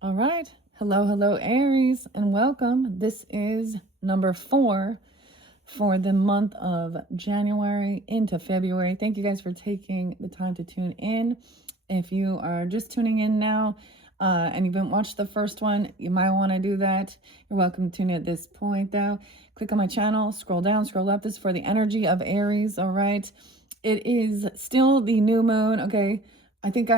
All right. Hello, Aries, and welcome. This is number 4 for the month of January into February. Thank you guys for taking the time to tune in. If you are just tuning in now and you haven't watched the first one, you might want to do that. You're welcome to tune in at this point, though. Click on my channel, scroll down, scroll up. This is for the energy of Aries. All right. It is still the new moon. Okay. I think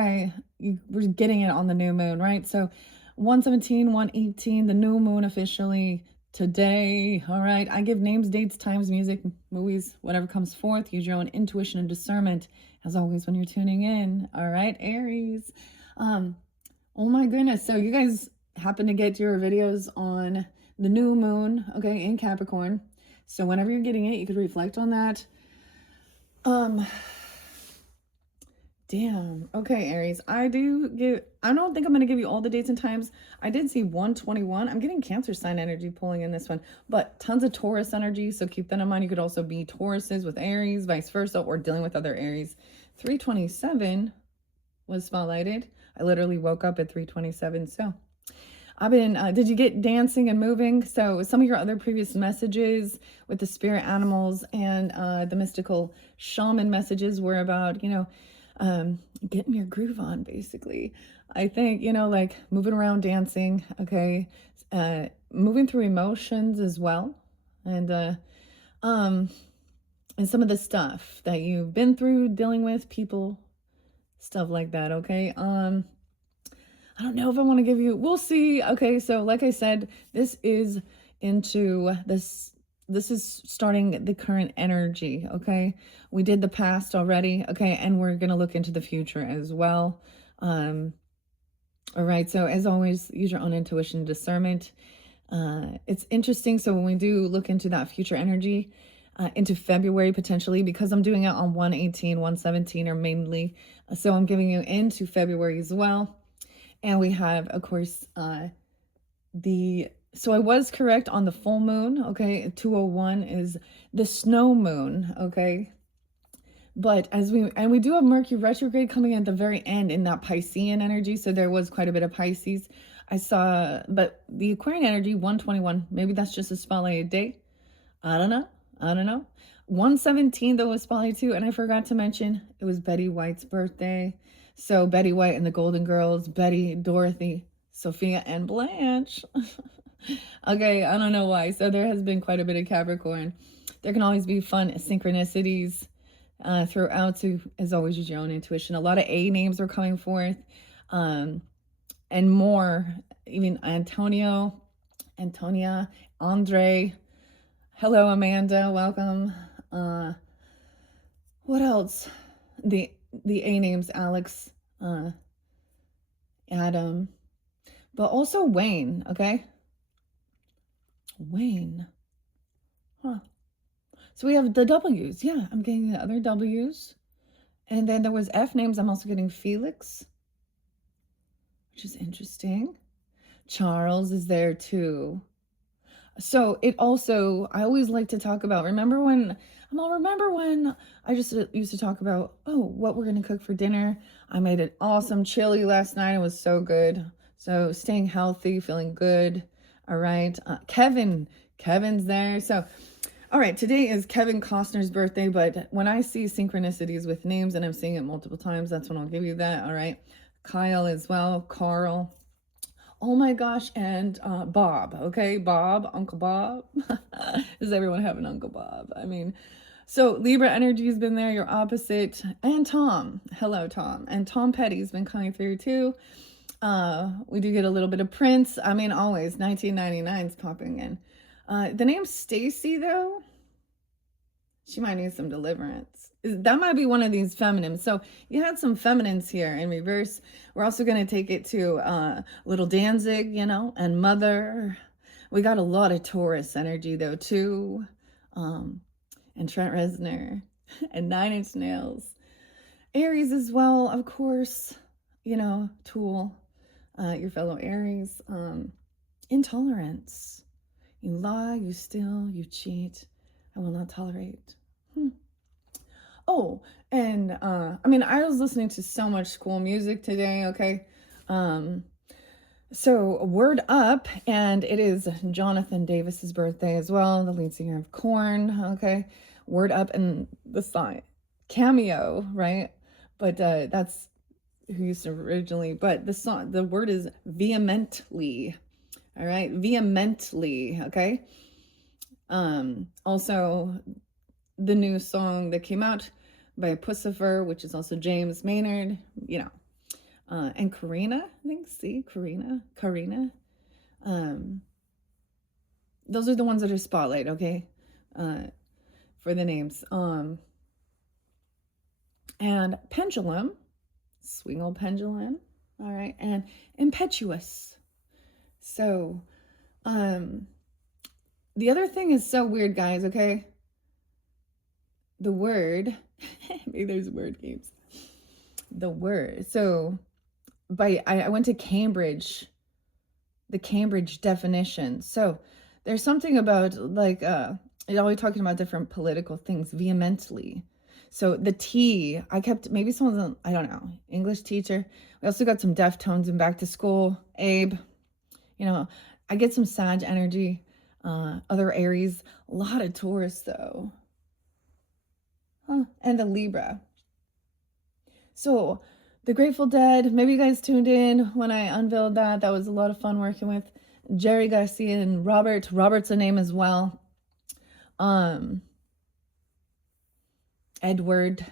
you were getting it on the new moon, right? So 117, 118, the new moon officially today. All right. I give names, dates, times, music, movies, whatever comes forth. Use your own intuition and discernment, as always, when you're tuning in. All right, Aries. Oh my goodness. So you guys happen to get your videos on the new moon, okay, in Capricorn. So whenever you're getting it, you could reflect on that. Damn. Okay, Aries. I don't think I'm going to give you all the dates and times. I did see 121. I'm getting Cancer sign energy pulling in this one, but tons of Taurus energy. So keep that in mind. You could also be Tauruses with Aries, vice versa, or dealing with other Aries. 327 was spotlighted. I literally woke up at 327. So did you get dancing and moving? So some of your other previous messages with the spirit animals and the mystical shaman messages were about, getting your groove on, basically. I think, like moving around, dancing, okay, moving through emotions as well. And some of the stuff that you've been through, dealing with people, stuff like that, okay? I don't know if I want to give you, we'll see. Okay, so like I said, this is starting the current energy, okay? We did the past already, okay? And we're going to look into the future as well. All right, so as always, use your own intuition and discernment. It's interesting. So when we do look into that future energy, into February potentially, because I'm doing it on 118, 117 or mainly. So I'm giving you into February as well. And we have, of course, so I was correct on the full moon, okay? 201 is the snow moon, okay? But we do have Mercury retrograde coming at the very end in that Piscean energy, so there was quite a bit of Pisces. But the Aquarian energy, 121, maybe that's just a spotlighted day. I don't know. 117 though was spotlighted too, and I forgot to mention it was Betty White's birthday. So Betty White and the Golden Girls, Betty, Dorothy, Sophia, and Blanche. Okay, I don't know why. So there has been quite a bit of Capricorn. There can always be fun synchronicities throughout. So as always, use your own intuition. A lot of A names are coming forth, and more. Even Antonia, Andre. Hello, Amanda. Welcome. What else? The A names, Alex, Adam, but also Wayne, okay? Wayne. Huh. So we have the W's. Yeah, I'm getting the other W's. And then there was F names. I'm also getting Felix, which is interesting. Charles is there too. So I always like to talk about, remember when I just used to talk about, what we're going to cook for dinner. I made an awesome chili last night. It was so good. So staying healthy, feeling good. All right. Kevin's there. So, all right, today is Kevin Costner's birthday, but when I see synchronicities with names and I'm seeing it multiple times, that's when I'll give you that. All right. Kyle as well, Carl. Oh my gosh, and Bob, okay? Bob, Uncle Bob. Does everyone have an Uncle Bob? I mean, so Libra energy has been there, your opposite. And Tom. Hello, Tom. And Tom Petty's been coming through too. We do get a little bit of Prince. I mean, always 1999's popping in. The name Stacy, though, she might need some deliverance. That might be one of these feminines. So you had some feminines here in reverse. We're also going to take it to Little Danzig, and Mother. We got a lot of Taurus energy, though, too. And Trent Reznor and Nine Inch Nails. Aries as well, of course. Tool, your fellow Aries. Intolerance. You lie, you steal, you cheat. I will not tolerate. Oh, and I was listening to so much cool music today, okay? So, Word Up, and it is Jonathan Davis's birthday as well, the lead singer of Korn. Okay, Word Up, and the song Cameo, right? But that's who used to originally. But the song, the word is vehemently. All right, vehemently. Okay. Also, the new song that came out by Pussifer, which is also James Maynard. You know, and Karina, I think. See, Karina. Those are the ones that are spotlight, okay? For the names. And Pendulum, swing old pendulum, all right, and Impetuous. So, the other thing is so weird, guys, okay? The word, maybe there's word games. The word, so I went to Cambridge, the Cambridge definition. So there's something about like it always talking about different political things vehemently. So the T, I kept maybe someone's I don't know, English teacher. We also got some Deftones and Back to School, Abe. You know, I get some Sag energy, other Aries, a lot of Taurus though. Huh. And the Libra. So the Grateful Dead, maybe you guys tuned in when I unveiled that. That was a lot of fun working with Jerry Garcia and Robert. Robert's a name as well. Edward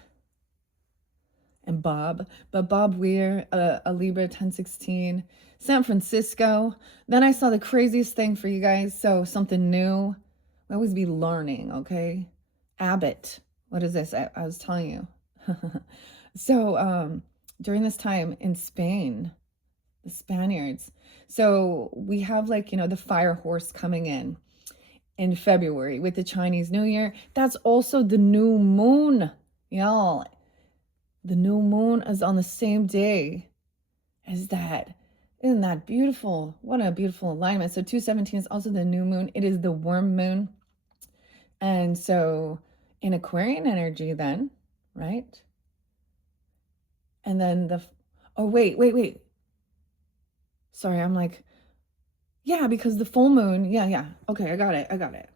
and Bob. But Bob Weir, a Libra 1016. San Francisco. Then I saw the craziest thing for you guys. So something new. We always be learning, okay? Abbott. What is this? I was telling you. So during this time in Spain, the Spaniards. So we have like, you know, the fire horse coming in February with the Chinese New Year. That's also the new moon, y'all. The new moon is on the same day as that. Isn't that beautiful? What a beautiful alignment. So 217 is also the new moon. It is the worm moon. And so in Aquarian energy then, right? And then oh, wait. Sorry, I'm like, yeah, because the full moon, yeah. Okay, I got it.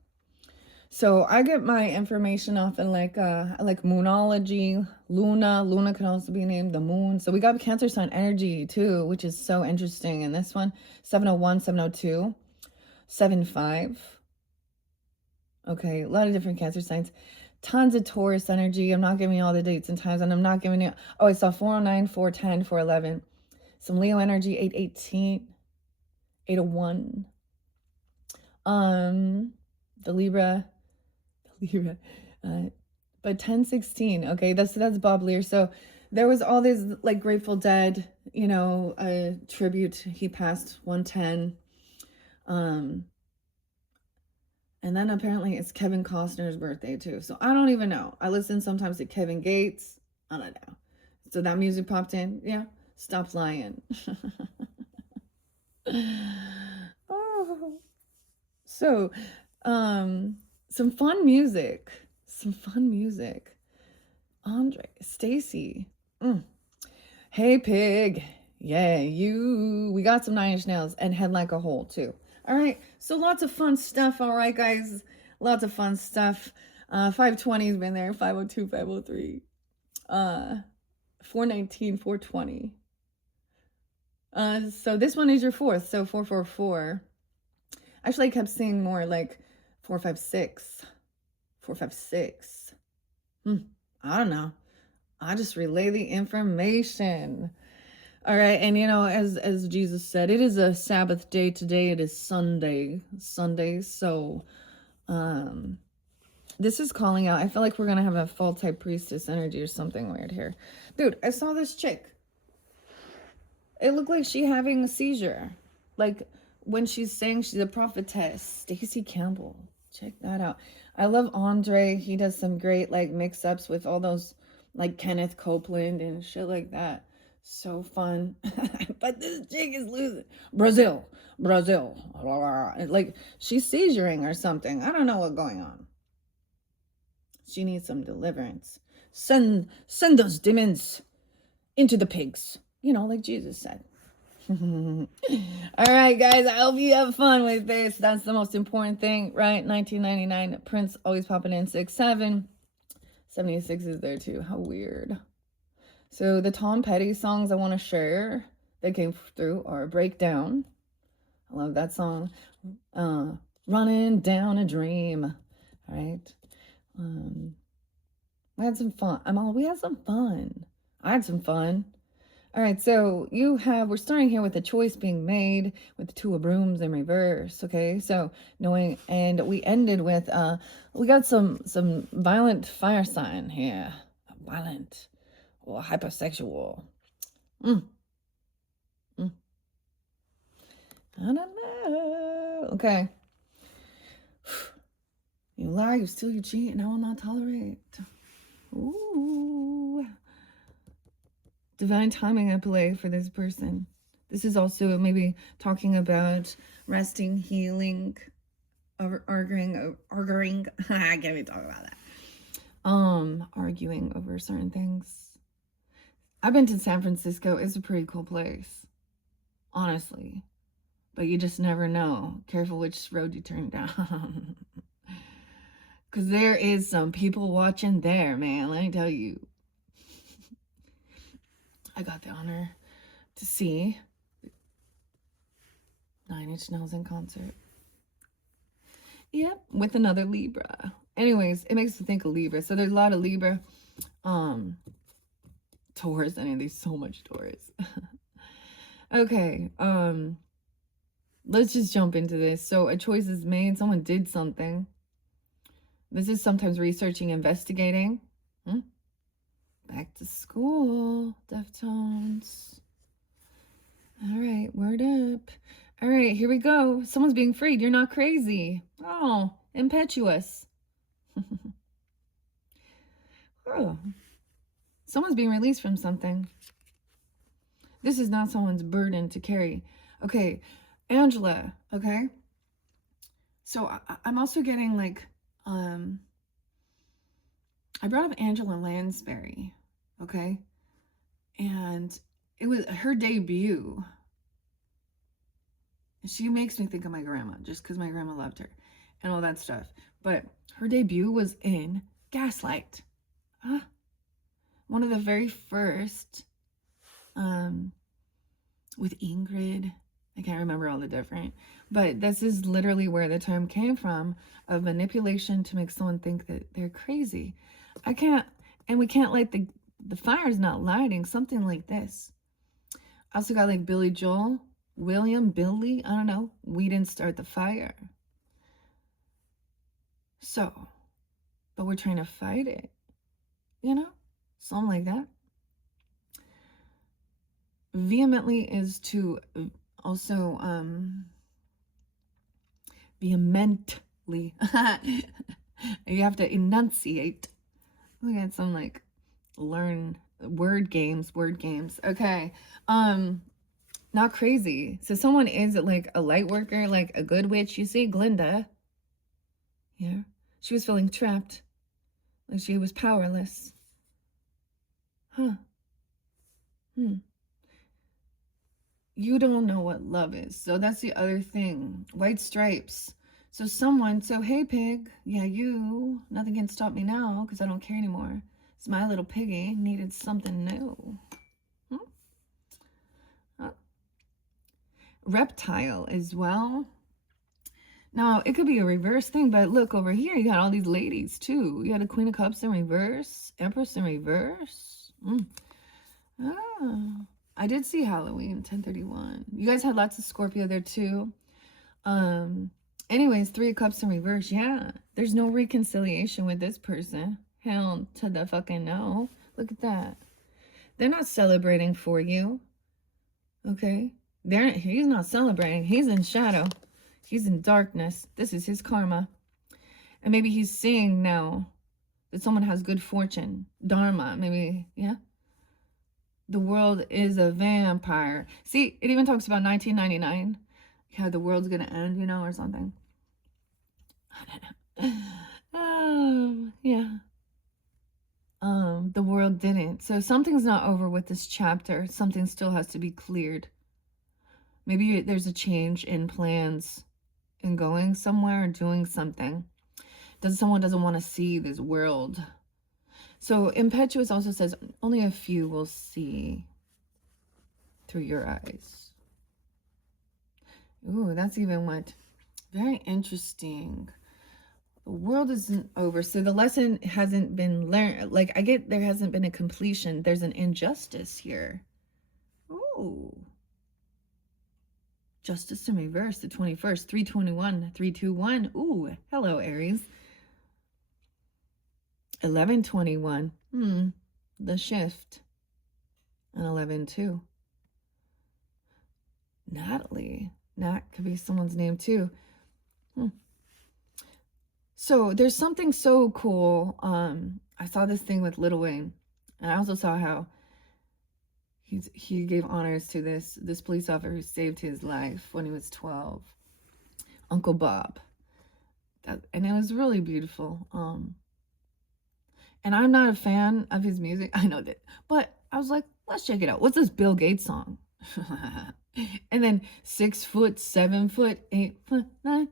So I get my information off in like moonology, Luna can also be named the moon. So we got Cancer sign energy too, which is so interesting in this one. 701, 702, 75. Okay, a lot of different Cancer signs. Tons of Taurus energy. I'm not giving you all the dates and times, and I'm not giving you, oh, I saw 409, 410, 411. Some Leo energy, 818, 801. The Libra, but 1016. Okay, that's Bob Lear. So there was all these like Grateful Dead, you know, tribute. He passed 110. And then apparently it's Kevin Costner's birthday too. So I don't even know. I listen sometimes to Kevin Gates. I don't know. So that music popped in. Yeah. Stop lying. Oh. So, some fun music. Andre, Stacy. Hey, pig. Yeah, we got some 9 Inch Nails and Head Like a Hole too. All right, so lots of fun stuff. All right, guys, lots of fun stuff. 520's been there. 502, 503, 419, 420. So this one is your fourth. So 444. Actually, I kept seeing more like 456. 456. I don't know. I just relay the information. All right, and you know, as Jesus said, it is a Sabbath day today. It is Sunday. So, this is calling out. I feel like we're gonna have a fall type priestess energy or something weird here, dude. I saw this chick. It looked like she having a seizure, like when she's saying she's a prophetess. Stacey Campbell. Check that out. I love Andre. He does some great like mix-ups with all those like Kenneth Copeland and shit like that. So fun. But this chick is losing. Brazil. Like she's seizuring or something. I don't know what's going on. She needs some deliverance. Send those demons into the pigs. You know, like Jesus said. All right, guys, I hope you have fun with this. That's the most important thing, right? 1999, Prince always popping in 6'7". 76 is there too. How weird. So the Tom Petty songs I want to share that came through are Breakdown. I love that song. Running Down a Dream. All right. We had some fun. We had some fun. I had some fun. All right, so we're starting here with a choice being made with the Two of Brooms in reverse, okay? So and we ended with, we got some violent fire sign here. Violent or hypersexual. I don't know. Okay. You lie, you steal, you cheat, and I will not tolerate. Ooh. Divine timing I play for this person. This is also maybe talking about resting, healing, arguing. I can't even talk about that. Arguing over certain things. I've been to San Francisco. It's a pretty cool place, honestly. But you just never know. Careful which road you turn down. Because there is some people watching there, man. Let me tell you. I got the honor to see 9 Inch Nails in concert. Yep, with another Libra. Anyways, it makes me think of Libra. So there's a lot of Libra Taurus. I mean, there's so much Taurus. Okay, let's just jump into this. So a choice is made. Someone did something. This is sometimes researching, investigating. Back to school, Deftones. All right, word up. All right, here we go. Someone's being freed. You're not crazy. Oh, impetuous. Oh. Someone's being released from something. This is not someone's burden to carry. Okay, Angela, okay? So I'm also getting like, I brought up Angela Lansbury, okay? And it was her debut. She makes me think of my grandma, just because my grandma loved her and all that stuff. But her debut was in Gaslight. One of the very first, with Ingrid. I can't remember all the different, but this is literally where the term came from, of manipulation to make someone think that they're crazy. We can't light the fire's not lighting, something like this. I also got like Billy Joel, Billy, I don't know. We didn't start the fire. So, but we're trying to fight it, something like that. Vehemently is to also, vehemently. You have to enunciate. We got some like learn word games. Okay. Not crazy. So someone is like a light worker, like a good witch. You see Glinda. Yeah. She was feeling trapped. Like she was powerless. You don't know what love is. So that's the other thing. White stripes. So hey pig, yeah, nothing can stop me now because I don't care anymore. It's my little piggy needed something new. Reptile as well. Now, it could be a reverse thing, but look over here. You got all these ladies, too. You got a Queen of Cups in reverse. Empress in reverse. I did see Halloween, 10/31. You guys had lots of Scorpio there, too. Anyways, 3 of Cups in reverse. Yeah, there's no reconciliation with this person. Hell to the fucking no. Look at that. They're not celebrating for you. Okay? He's not celebrating. He's in shadow. He's in darkness. This is his karma. And maybe he's seeing now that someone has good fortune. Dharma, maybe, yeah? The world is a vampire. See, it even talks about 1999. How the world's gonna end, or something. I don't know. Oh, yeah. The world didn't. So something's not over with this chapter. Something still has to be cleared. Maybe there's a change in plans in going somewhere or doing something. Someone doesn't want to see this world. So impetuous also says only a few will see through your eyes. Ooh, that's even what. Very interesting. The world isn't over. So the lesson hasn't been learned. Like, I get there hasn't been a completion. There's an injustice here. Ooh. Justice in reverse, the 21st, 321, 321. Ooh, hello, Aries. 1121. The shift. And 11-2. Natalie. Nat could be someone's name too. So there's something so cool. I saw this thing with Lil Wayne, and I also saw how he gave honors to this police officer who saved his life when he was 12, Uncle Bob. And it was really beautiful. And I'm not a fan of his music. I know that, but I was like, let's check it out. What's this Bill Gates song? And then 6 foot, 7 foot, 8 foot, 9.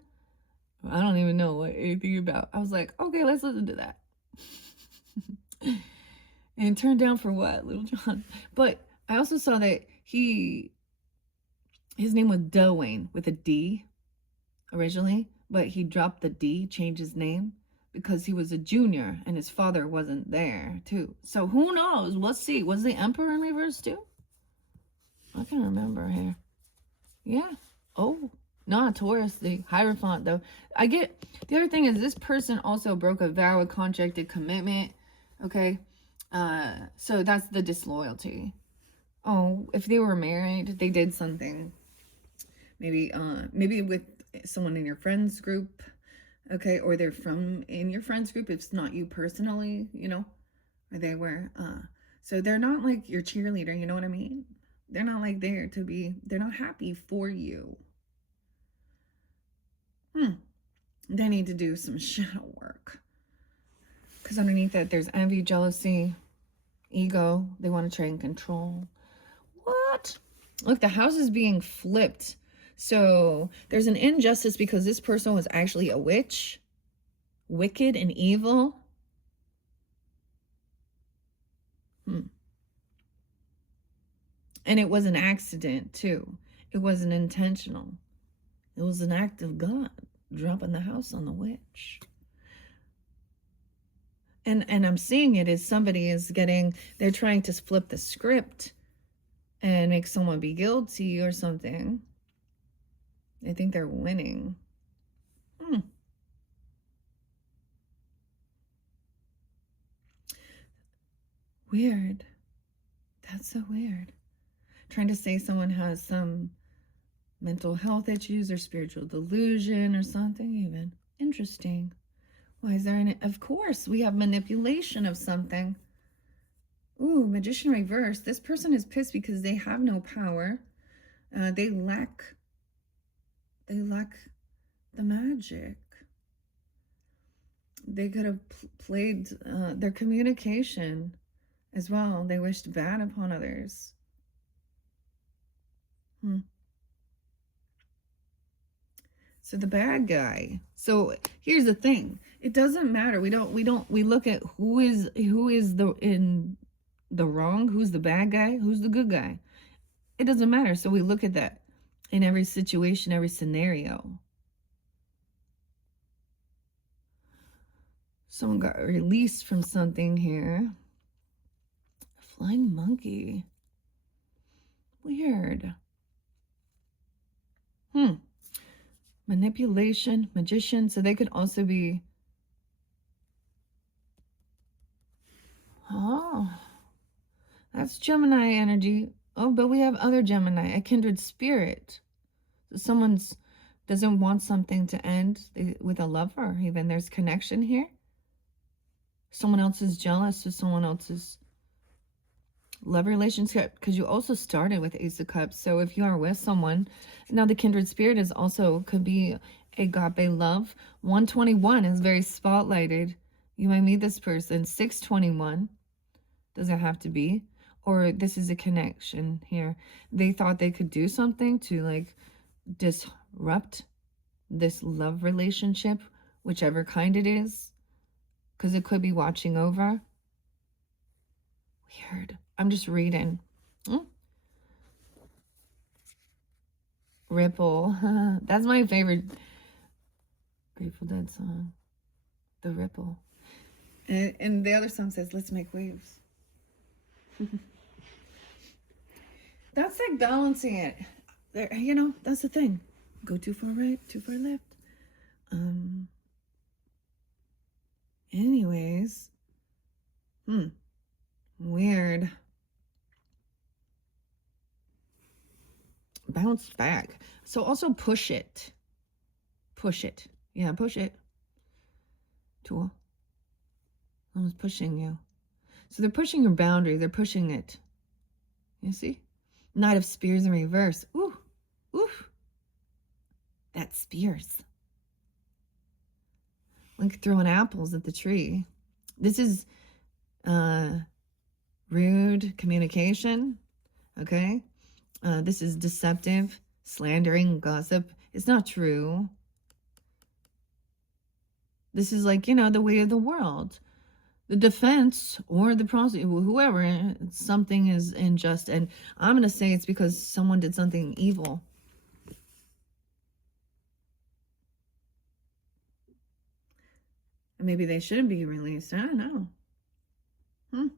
I don't even know what anything about. I was like, okay, let's listen to that. And turned down for what, Little John? But I also saw that his name was Dwayne with a D originally, but he dropped the D, changed his name because he was a junior and his father wasn't there too. So who knows? Let's see. Was the Emperor in reverse too? I can remember here. Yeah. Oh, not Taurus, the Hierophant though. I get the other thing is this person also broke a vow, a contract, a commitment. Okay. So that's the disloyalty. Oh, if they were married, they did something. Maybe with someone in your friends group, okay, or they're from in your friends group. If it's not you personally, or they were. So they're not like your cheerleader. You know what I mean? They're not like there to be. They're not happy for you. They need to do some shadow work. Because underneath that, there's envy, jealousy, ego. They want to try and control. What? Look, the house is being flipped. So there's an injustice because this person was actually a witch, wicked and evil. And it was an accident too. It wasn't intentional. It was an act of God dropping the house on the witch. And I'm seeing it as somebody is they're trying to flip the script and make someone be guilty or something. I think they're winning. Weird. That's so weird. Trying to say someone has some mental health issues or spiritual delusion or something even. Interesting. Why is there of course, we have manipulation of something. Ooh, Magician reverse. This person is pissed because they have no power. They lack the magic. They could have played their communication as well. They wished bad upon others. So the bad guy. So here's the thing. It doesn't matter. We look at who is in the wrong, who's the bad guy, who's the good guy. It doesn't matter. So we look at that in every situation, every scenario. Someone got released from something here. Flying monkey. Weird. Manipulation, magician. So they could also be. Oh, that's Gemini energy. Oh, but we have other Gemini, a kindred spirit. So someone's doesn't want something to end with a lover. Even there's connection here. Someone else is jealous of someone else's love relationship, because you also started with Ace of Cups. So if you are with someone, now the kindred spirit is also could be agape love. 121 is very spotlighted. You might meet this person. 621 doesn't have to be. or this is a connection here. They thought they could do something to like disrupt this love relationship, whichever kind it is, because it could be watching over. Weird. I'm just reading. Ripple. That's my favorite Grateful Dead song. The Ripple. And the other song says, let's make waves. That's like balancing it. There, you know, that's the thing. Go too far right, too far left. Anyways. Weird. Bounce back. So also push it. Push it. Yeah, push it. Tool. I was pushing you. So they're pushing your boundary. They're pushing it. You see? Knight of Spears in reverse. Ooh. Ooh. That's spears. Like throwing apples at the tree. This is rude communication. Okay? This is deceptive, slandering, gossip. It's not true. This is like, you know, the way of the world. The defense or the prosecutor, whoever, something is unjust. And I'm going to say it's because someone did something evil. Maybe they shouldn't be released. I don't know.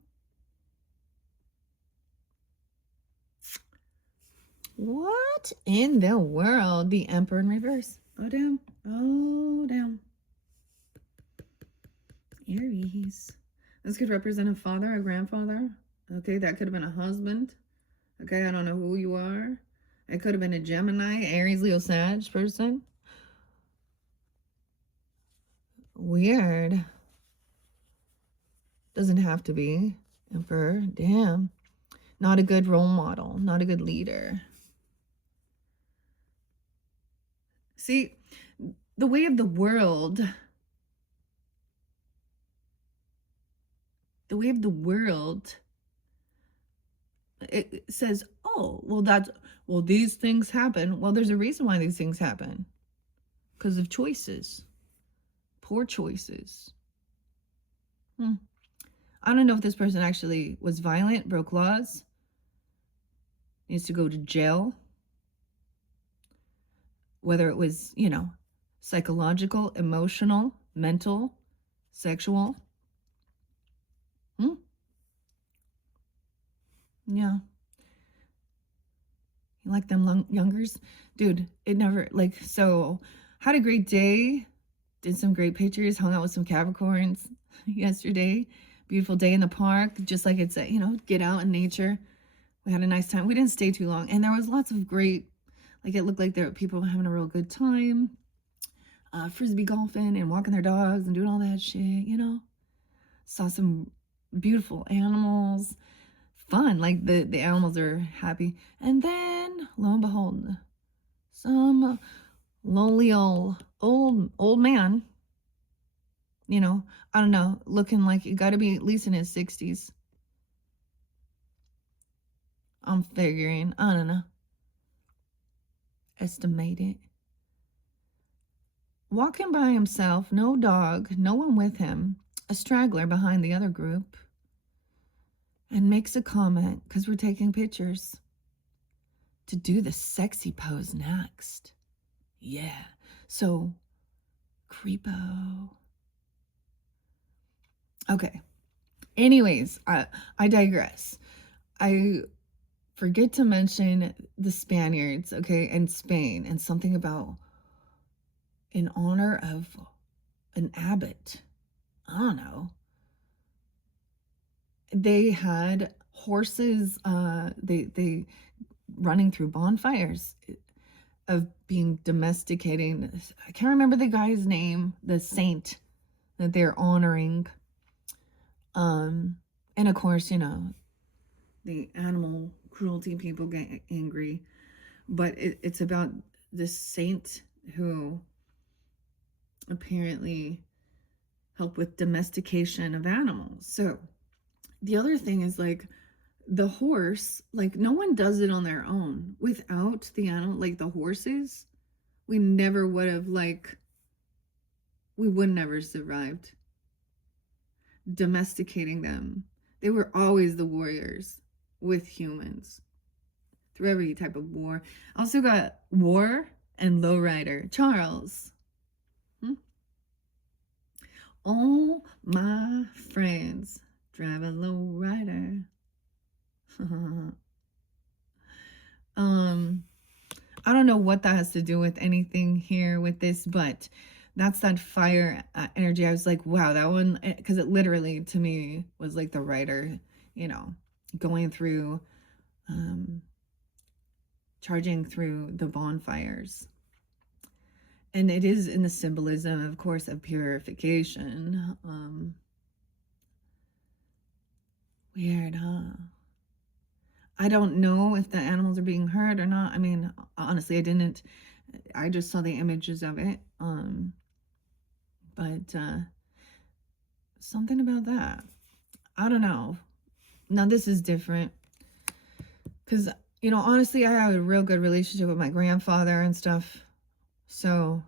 What in the world? The Emperor in reverse. Oh, damn. Oh, damn. Aries. This could represent a father, a grandfather. Okay, that could have been a husband. Okay, I don't know who you are. It could have been a Gemini, Aries, Leo, Sag person. Weird. Doesn't have to be. Emperor. Damn. Not a good role model. Not a good leader. See, the way of the world. The way of the world. It says, oh, well, these things happen. Well, there's a reason why these things happen. Because of choices. Poor choices. I don't know if this person actually was violent, broke laws, needs to go to jail. Whether it was, you know, psychological, emotional, mental, sexual. Yeah. You like them youngers? Dude, it never, like, so, had a great day. Did some great pictures, hung out with some Capricorns yesterday. Beautiful day in the park, just like it's, you know, get out in nature. We had a nice time. We didn't stay too long. And there was lots of great, like, it looked like there were people having a real good time. Frisbee golfing and walking their dogs and doing all that shit, you know. Saw some beautiful animals. Fun, like the animals are happy. And then, lo and behold, some lonely old man, you know, I don't know, looking like you got to be at least in his 60s. I'm figuring, I don't know. Estimate it. Walking by himself, no dog, no one with him, a straggler behind the other group, and makes a comment, because we're taking pictures, to do the sexy pose next. Yeah. So, creepo. Okay. Anyways, I digress. I forget to mention the Spaniards, okay, and Spain, and something about in honor of an abbot. I don't know. They had horses, they running through bonfires of being domesticating. I can't remember the guy's name, the saint that they're honoring. And of course, you know, the animal cruelty people get angry, but it's about this saint who apparently helped with domestication of animals. So the other thing is, like, the horse, like no one does it on their own. Without the animal, like the horses, we never would have, like, we would never survived. Domesticating them, they were always the warriors with humans through every type of war. Also got war and lowrider. Charles. All my friends drive a lowrider. I don't know what that has to do with anything here with this, but that's that fire energy. I was like, wow, that one, because it literally to me was like the writer, you know, going through, charging through the bonfires. And it is in the symbolism, of course, of purification. Weird, huh? I don't know if the animals are being hurt or not. I mean, honestly, I just saw the images of it. But something about that. I don't know. Now, this is different. Because, honestly, I have a real good relationship with my grandfather and stuff. So,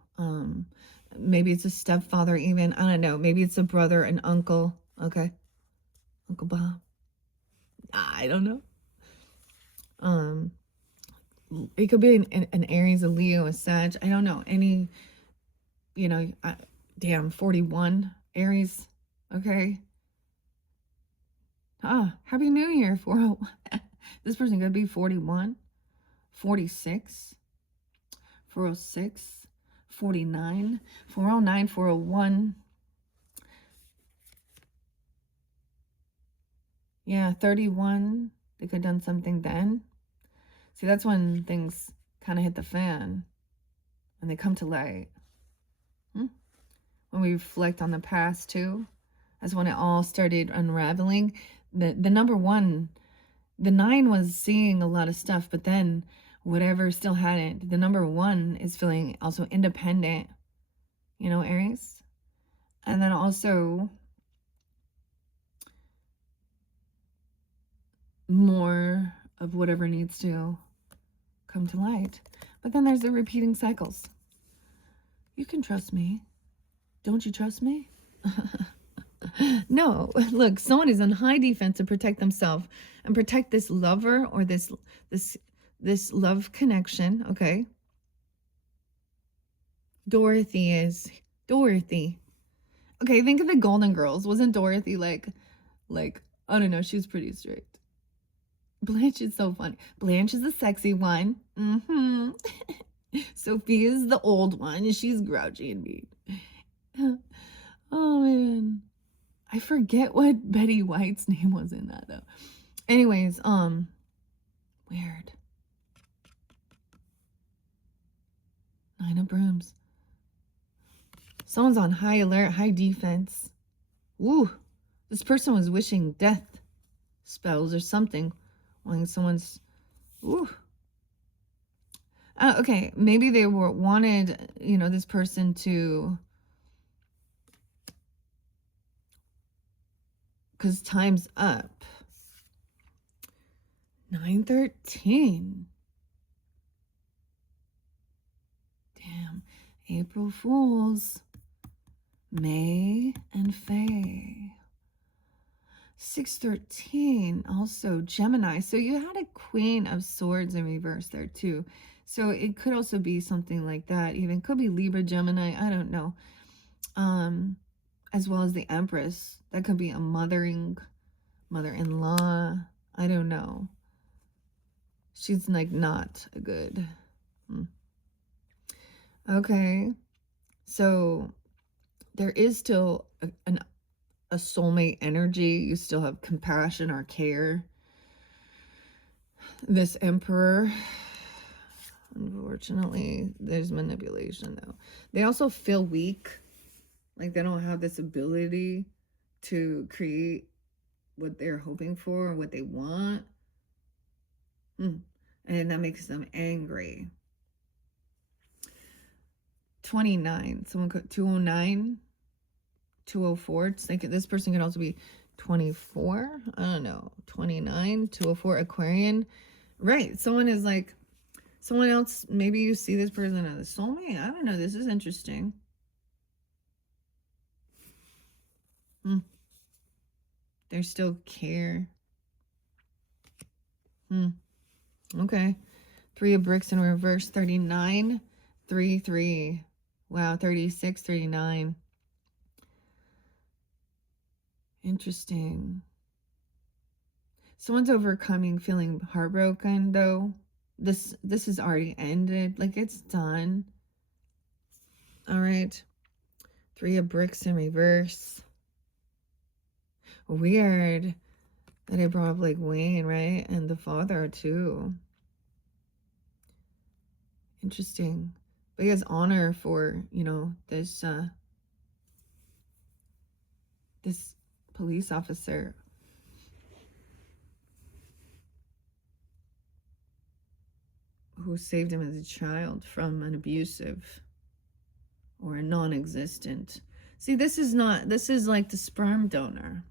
maybe it's a stepfather even. I don't know. Maybe it's a brother, an uncle. Okay. Uncle Bob. I don't know. It could be an Aries, a Leo, a Sag. I don't know. Any, damn, 41 Aries. Okay. Happy New Year. This person could be 41, 46, 406, 49, 409, 401. Yeah, 31. They could have done something then. See, that's when things kind of hit the fan and they come to light. When we reflect on the past too, that's when it all started unraveling. The number one, the 9 was seeing a lot of stuff, but then whatever still hadn't. The number 1 is feeling also independent, Aries. And then also more of whatever needs to come to light. But then there's the repeating cycles. You can trust me. Don't you trust me? No, look, someone is on high defense to protect themselves and protect this lover or this love connection, okay? Dorothy. Okay, think of the Golden Girls. Wasn't Dorothy like I don't know, she was pretty strict. Blanche is so funny. Blanche is the sexy one. Sophie is the old one. She's grouchy and mean. Oh man. I forget what Betty White's name was in that though. Anyways, weird. 9 of Brooms. Someone's on high alert, high defense. Woo. This person was wishing death spells or something. When someone's, ooh. Okay, maybe they wanted, this person to, because time's up. 9/13. Damn. April Fools. May and Faye. 6/13. Also Gemini. So you had a Queen of Swords in reverse there too. So it could also be something like that. Even could be Libra, Gemini. I don't know. As well as the Empress. That could be a mother-in-law. I don't know. She's like not a good. Okay. So there is still a soulmate energy. You still have compassion or care. This Emperor, unfortunately, there's manipulation though. They also feel weak. Like they don't have this ability to create what they're hoping for or what they want. And that makes them angry. 29. Someone could 209, 204. It's like this person could also be 24, I don't know, 29, 204, Aquarian. Right. Someone is like, someone else, maybe you see this person as a soulmate. I don't know. This is interesting. There's still care. Okay. 3 of bricks in reverse, 39, 3, 3. Wow, 36, 39. Interesting. Someone's overcoming feeling heartbroken though. This is already ended. Like, it's done. All right. 3 of bricks in reverse. Weird that I brought up like Wayne, right? And the father too. Interesting. But he has honor for, you know, this this police officer. Who saved him as a child from an abusive or a non-existent. See, this is like the sperm donor.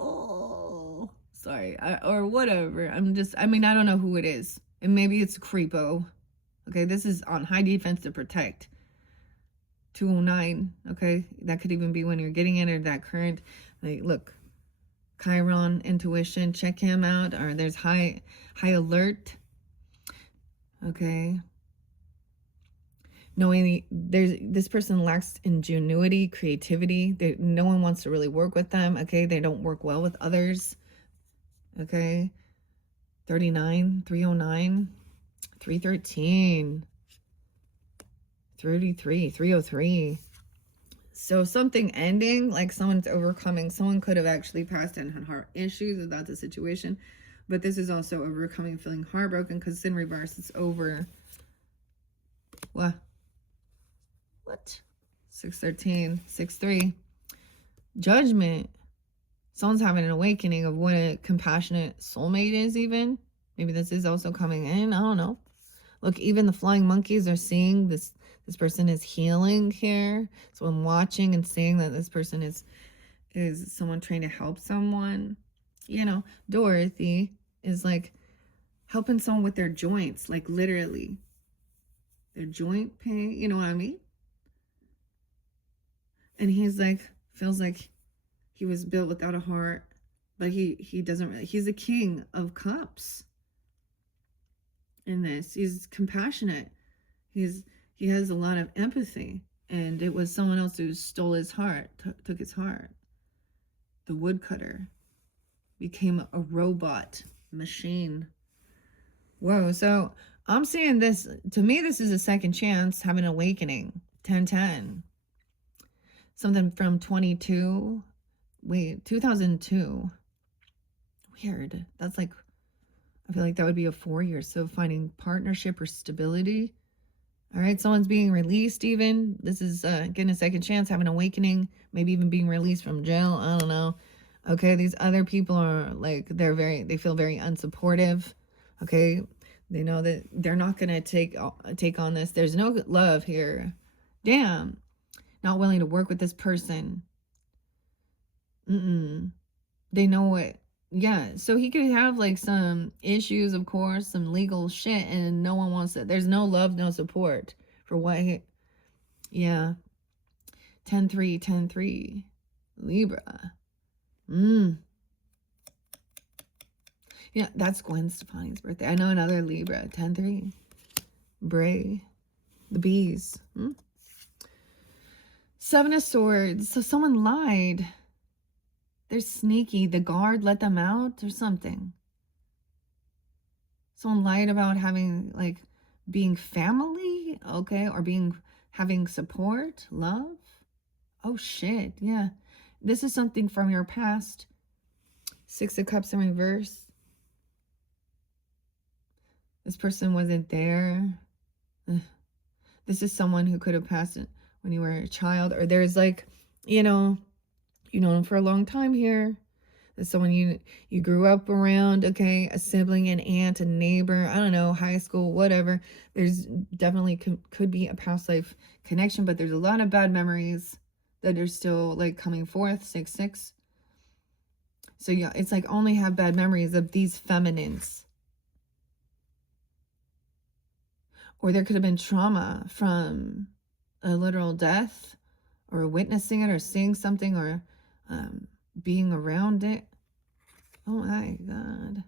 Oh, sorry. Or whatever. I don't know who it is. And maybe it's creepo. Okay, this is on high defense to protect. 209. Okay, that could even be when you're getting in, or that current. Like, look, Chiron, intuition, check him out. Or there's high alert. Okay. Knowing this person lacks ingenuity, creativity. No one wants to really work with them. Okay, they don't work well with others. Okay, 39, 309, 313, 33, 303. So something ending, like someone's overcoming. Someone could have actually passed and had heart issues if that's the situation. But this is also overcoming, feeling heartbroken, because in reverse, it's over. What? 613, 63. Judgment. Someone's having an awakening of what a compassionate soulmate is, even. Maybe this is also coming in. I don't know. Look, even the flying monkeys are seeing this person is healing here. So I'm watching and seeing that this person is someone trying to help someone. You know, Dorothy is like helping someone with their joints, like literally. Their joint pain, you know what I mean? And he's like, feels like he was built without a heart, but he doesn't really, he's a king of cups in this. He's compassionate. He has a lot of empathy, and it was someone else who stole his heart, took his heart. The woodcutter became a robot machine. Whoa, so I'm seeing this, to me, this is a second chance, have an awakening. 1010. Something from 2002. Weird. That's like, I feel like that would be a 4 year. So finding partnership or stability. All right, someone's being released even. This is getting a second chance, having an awakening, maybe even being released from jail. I don't know. Okay, these other people are like, they feel very unsupportive. Okay, they know that they're not going to take on this. There's no love here. Damn. Not willing to work with this person. They know it. Yeah, so he could have like some issues, of course, some legal shit, and no one wants it. There's no love, no support for what he, yeah. 10-3, 10-3. Libra. Yeah, that's Gwen Stefani's birthday. I know another Libra. 10-3. Bray. The bees. 7 of Swords. So someone lied. They're sneaky. The guard let them out or something. Someone lied about having, like, being family, okay, or having support, love. Oh, shit, yeah. This is something from your past. 6 of Cups in reverse. This person wasn't there. This is someone who could have passed it when you were a child, or there's like, you know them for a long time here. There's someone you grew up around, okay, a sibling, an aunt, a neighbor, I don't know, high school, whatever. There's definitely could be a past life connection, but there's a lot of bad memories. that are still like coming forth. 6-6. So yeah, it's like only have bad memories of these feminines. Or there could have been trauma from a literal death, or witnessing it, or seeing something, or being around it. Oh my God.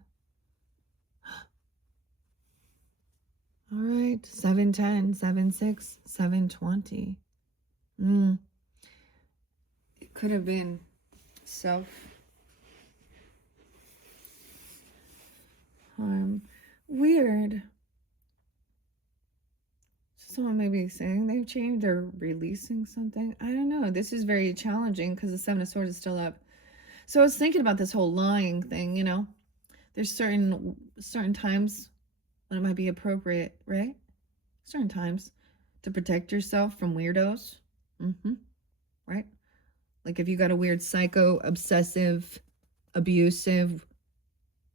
All right. 7-10, 7-6, 7-20. It could have been self harm. Weird. Someone may be saying they've changed or releasing something. I don't know. This is very challenging because the Seven of Swords is still up. So I was thinking about this whole lying thing, you know. There's certain times when it might be appropriate, right? Certain times to protect yourself from weirdos. Right? Like if you got a weird psycho, obsessive, abusive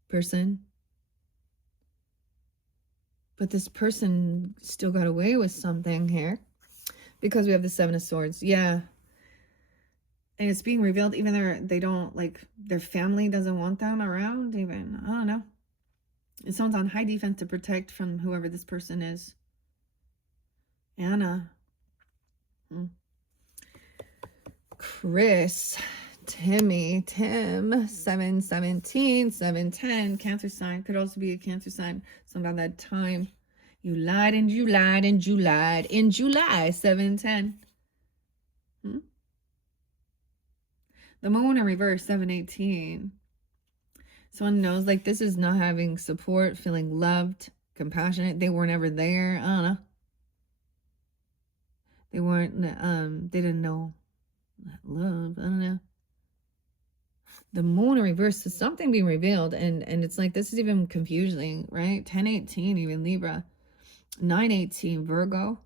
person, but this person still got away with something here because we have the Seven of Swords. Yeah. And it's being revealed even though they don't, like, their family doesn't want them around even. I don't know. Someone's on high defense to protect from whoever this person is. Anna. Chris. Tim, 7-17, 7-10, Cancer sign. Could also be a Cancer sign. Something about that time. You lied and you lied and you lied in July, 7-10. The moon in reverse, 7-18. Someone knows, like, this is not having support, feeling loved, compassionate. They were never there. I don't know. They weren't, they didn't know love. I don't know. The moon in reverse is something being revealed, and it's like this is even confusing, right? 10-18, even Libra. 9-18, Virgo.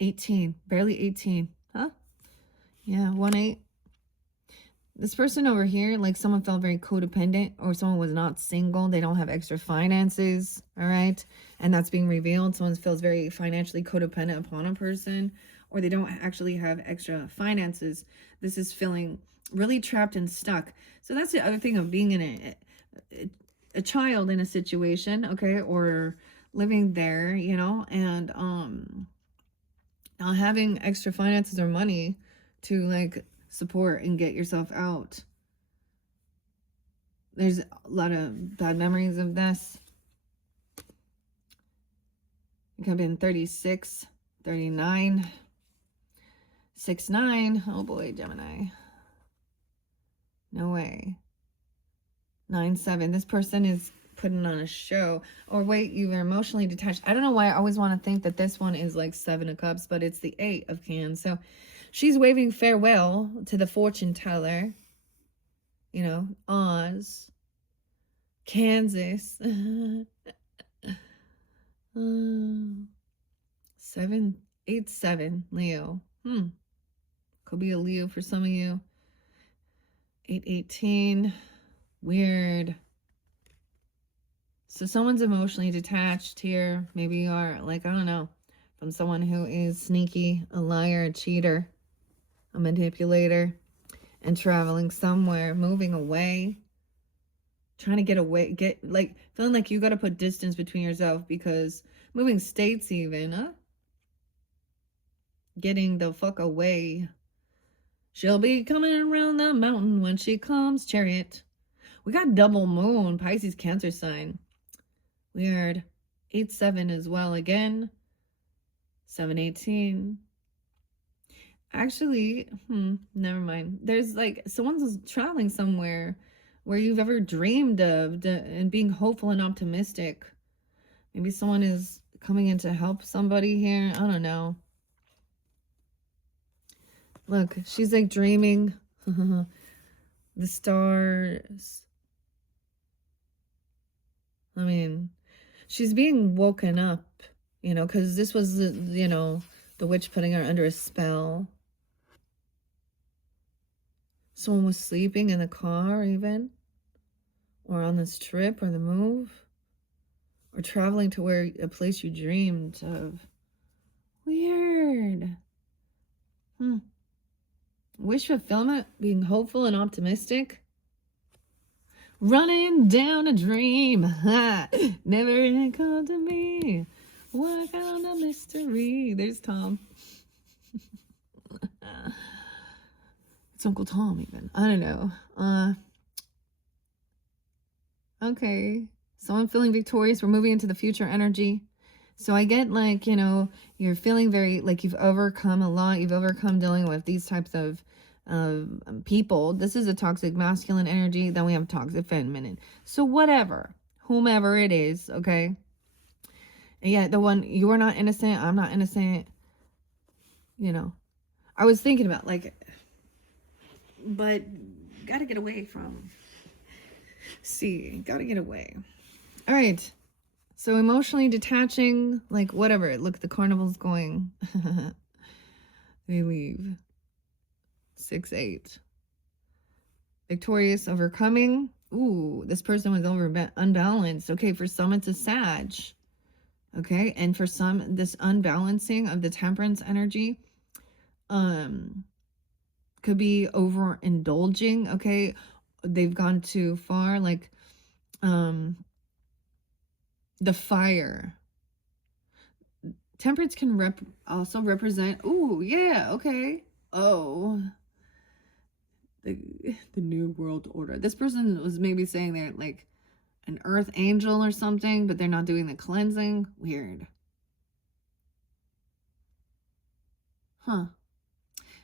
18, barely 18, huh? Yeah, 1-8. This person over here, like someone felt very codependent, or someone was not single. They don't have extra finances, all right? And that's being revealed. Someone feels very financially codependent upon a person, or they don't actually have extra finances. This is feeling really trapped and stuck. So that's the other thing of being in a child in a situation, okay, or living there, you know, and not having extra finances or money to, like, support and get yourself out. There's a lot of bad memories of this. It could have been 36, 39, 6-9. Oh boy, Gemini. No way. 9-7. This person is putting on a show. Or wait, you were emotionally detached. I don't know why I always want to think that this one is like 7 of Cups, but it's the 8 of Cans. So she's waving farewell to the fortune teller. You know, Oz, Kansas. 7-8-7, Leo. Could be a Leo for some of you. 8-18. Weird. So someone's emotionally detached here. Maybe you are, like, I don't know, from someone who is sneaky, a liar, a cheater, a manipulator, and traveling somewhere, moving away, trying to get away, like, feeling like you got to put distance between yourself because moving states even, huh? Getting the fuck away. She'll be coming around the mountain when she comes, Chariot. We got double moon, Pisces, Cancer sign. Weird. 8-7 as well again. 7-18. Actually, never mind. There's like someone's traveling somewhere where you've ever dreamed of and being hopeful and optimistic. Maybe someone is coming in to help somebody here. I don't know. Look, she's like dreaming. The stars. I mean, she's being woken up, you know, because this was, you know, the witch putting her under a spell. Someone was sleeping in the car even, or on this trip or the move, or traveling to where a place you dreamed of. Weird. Wish fulfillment, being hopeful and optimistic. Running down a dream, never come to me. What I found a mystery. There's Tom. It's Uncle Tom, even. I don't know. Okay. So I'm feeling victorious. We're moving into the future energy. So I get like, you're feeling very like you've overcome a lot. You've overcome dealing with these types of people. This is a toxic masculine energy. Then we have toxic feminine. So whatever, whomever it is, okay? And yeah, the one, you're not innocent. I'm not innocent. I was thinking about like, but gotta get away from. See, gotta get away. All right. So emotionally detaching, like whatever. Look, the carnival's going. They leave. 6-8. Victorious, overcoming. Ooh, this person was unbalanced. Okay, for some it's a Sag. Okay, and for some, this unbalancing of the temperance energy could be overindulging. Okay, they've gone too far. Like the fire. Temperance can also represent, ooh, yeah, okay. Oh, the new world order. This person was maybe saying they're like an earth angel or something, but they're not doing the cleansing. Weird. Huh.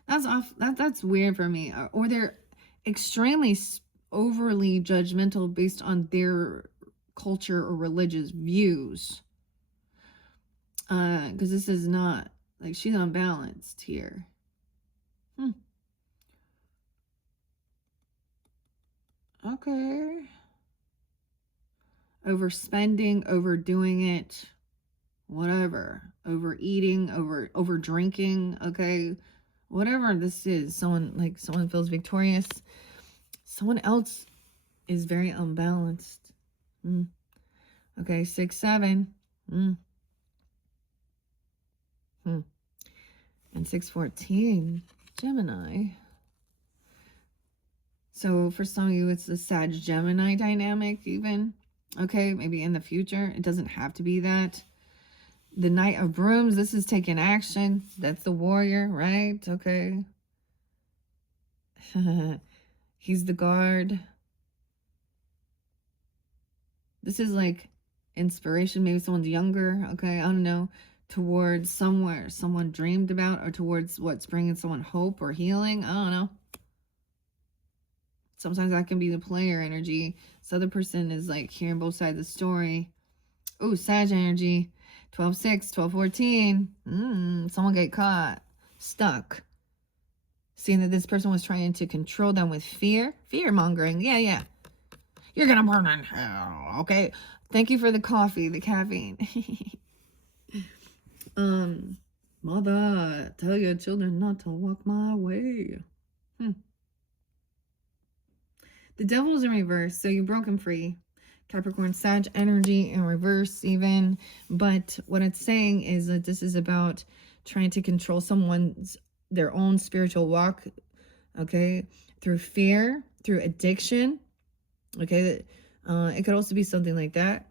That's off. That's weird for me. Or they're extremely overly judgmental based on their culture or religious views. Because this is not like she's unbalanced here. Okay. Overspending, overdoing it, whatever. Overeating, over drinking, okay? Whatever this is, someone feels victorious. Someone else is very unbalanced. Okay, 6-7. And 6-14. Gemini. So for some of you, it's the Sag-Gemini dynamic even. Okay, maybe in the future. It doesn't have to be that. The Knight of Brooms, this is taking action. That's the warrior, right? Okay. He's the guard. This is like inspiration. Maybe someone's younger. Okay, I don't know. Towards somewhere someone dreamed about, or towards what's bringing someone hope or healing. I don't know. Sometimes that can be the player energy. So the person is like hearing both sides of the story. Oh, Sag energy. 12-6, 12-14. Someone get caught. Stuck. Seeing that this person was trying to control them with fear. Fear mongering. Yeah. You're gonna burn in hell. Okay. Thank you for the coffee, the caffeine. Mother, tell your children not to walk my way. The devil's in reverse, so you've broken free. Capricorn, Sag energy in reverse even. But what it's saying is that this is about trying to control their own spiritual walk, okay, through fear, through addiction, okay. It could also be something like that.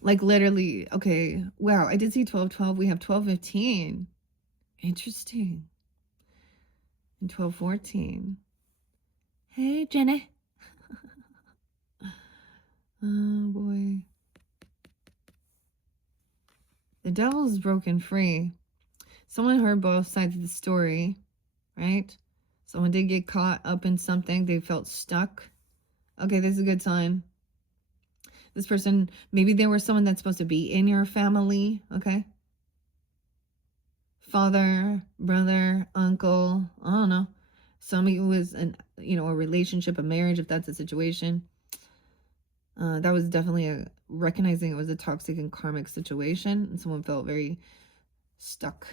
Like literally, okay, wow, I did see 12-12. We have 12-15. Interesting. And 12-14. Hey, Jenny. Oh, boy. The devil's broken free. Someone heard both sides of the story, right? Someone did get caught up in something. They felt stuck. Okay, this is a good sign. This person, maybe they were someone that's supposed to be in your family, okay? Father, brother, uncle, I don't know. Somebody was a relationship, a marriage, if that's the situation. That was definitely recognizing it was a toxic and karmic situation, and someone felt very stuck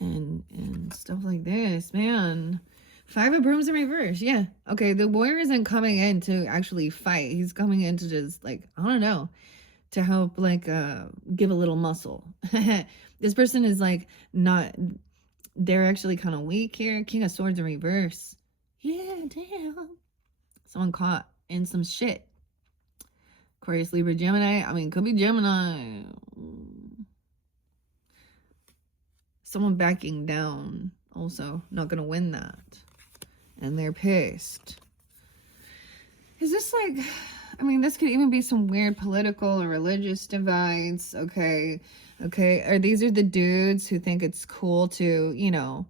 and stuff like this, man. 5 of Brooms in reverse. Yeah. Okay, the warrior isn't coming in to actually fight. He's coming in to just like, I don't know, to help like give a little muscle. This person is like not they're actually kind of weak here. King of Swords in reverse. Yeah, damn. Someone caught in some shit. Aquarius, Libra, Gemini. I mean, could be Gemini. Someone backing down. Also, not gonna win that. And they're pissed. Is this like... I mean, this could even be some weird political or religious divides. Okay. Or these are the dudes who think it's cool to, you know,